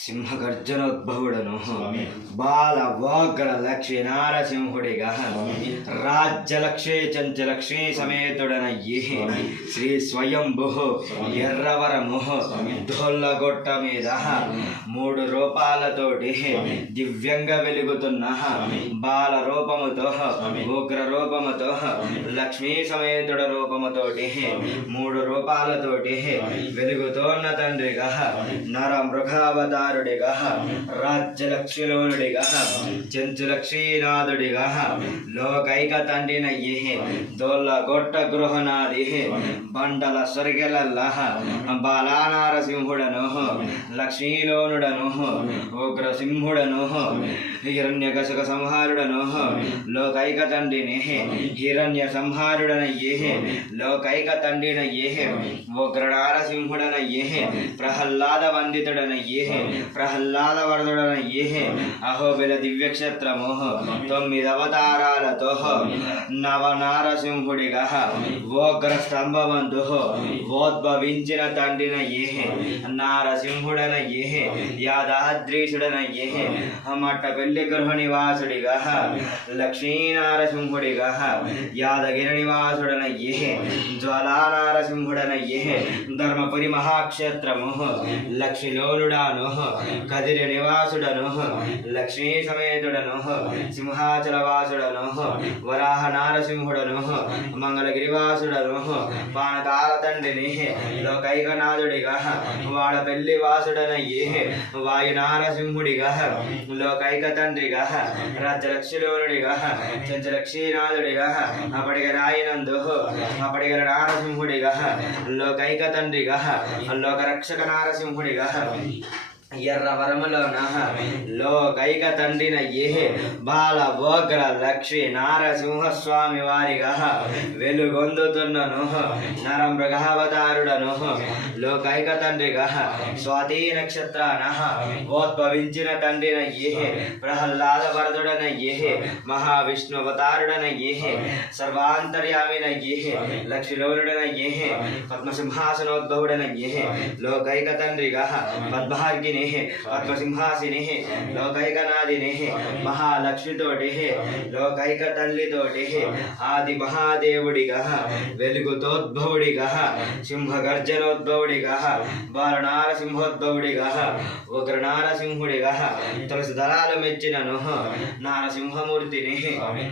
సింహగర్జనోద్భవుడను బాల వాగ్ర లక్ష్మీ నారసింహుడిగా రాజ్యలక్ష్మీ చంచలక్ష్మీ సమేతుడనయ్యి శ్రీ స్వయంభు ఎర్రవరము ధొల్లగొట్ట మీద 3 రూపాలతోటి దివ్యంగా వెలుగుతున్న బాల రూపముతో ఉగ్ర రూపముతో లక్ష్మీ సమేతుడ రూపముతోటి 3 రూపాలతోటి వెలుగుతోన్న తండ్రిగా నర మృగావతారుడిగా రాజ్యలక్ష్మిలోనుడిగా చెంచులక్ష్మీనాథుడిగా లోకైక తండ్రినయ్యి దొల్లగొట్ట గృహనాది బండల స్వర్గెలల్ల బాలానారసింహుడను లక్ష్మీలోనుడను ఉగ్రసింహుడను హిరణ్యకశిక సంహారుడను లోకైక తండ్రిని హిరణ్య సంహారుడనయ్యి లోకైక తండ్రినయ్యి ఉగ్రనారసింహుడనయ్యి ప్రహ్లాద వందితుడనయ్యి ప్రహ్లాద వరదుడనయ్యి అహోబిల దివ్యక్షేత్రము 9 అవతారాలతో నవనారసింహుడిగా ఉగ్ర స్తంభమందు ఉద్భవించిన తండ్రినయ్యి నారసింహుడనయ్యి యాదాద్రీషుడనయ్యి మట్టపల్లి గృహ నివాసుడిగా లక్ష్మీనారసింహుడిగా యాదగిరి నివాసుడనయ్యి జ్వాలానారసింహుడనయ్యి ధర్మపురి మహాక్షేత్రము లక్ష్మీలోనుడాను కదిరి నివాసుడను లక్ష్మీ సమేతుడను సింహాచలవాసుడను వరాహ నారసింహుడను మంగళగిరివాసుడను పానకాల తండ్రిని లోకైకనాథుడిగా వాడపల్లి వాసుడనయ్యి వాయునారసింహుడిగా లోకైక తండ్రిగా రాజ్యలక్ష్మిలోనుడిగా చెంచలక్ష్మీనాథుడిగా అప్పటికి రాయినందు అప్పటికి నారసింహుడిగా లోకైక తండ్రిగా లోకరక్షక నారసింహుడిగా ఎర్రవరములోన లోకైక తండ్రినయ్యి బాల ఉగ్ర లక్ష్మీ నారసింహస్వామి వారిగా వెలుగొందుతున్నను నరమృగావతారుడను లోకైక తండ్రిగా స్వాతి నక్షత్రాన ఉద్భవించిన తండ్రినయ్యి ప్రహ్లాద వరదుడనయ్యి మహావిష్ణువతారుడనయ్యి సర్వాంతర్యామినయ్యి లక్ష్మీలోనుడనయ్యి పద్మసింహాసనోద్భవుడనయ్యి లోకైక తండ్రిగా పద్మార్గిని పద్మసింహాసిని లోకైకనాథిని మహాలక్ష్మితోటి లోకైక తల్లితోటి ఆది మహాదేవుడిగా వెలుగుతోద్భవుడిగా సింహగర్జనోద్భవుడిగా బాలనారసింహోద్భవుడిగా ఉగ్రనారసింహుడిగా తులసి దళాలు మెచ్చినను నారసింహమూర్తిని స్వామి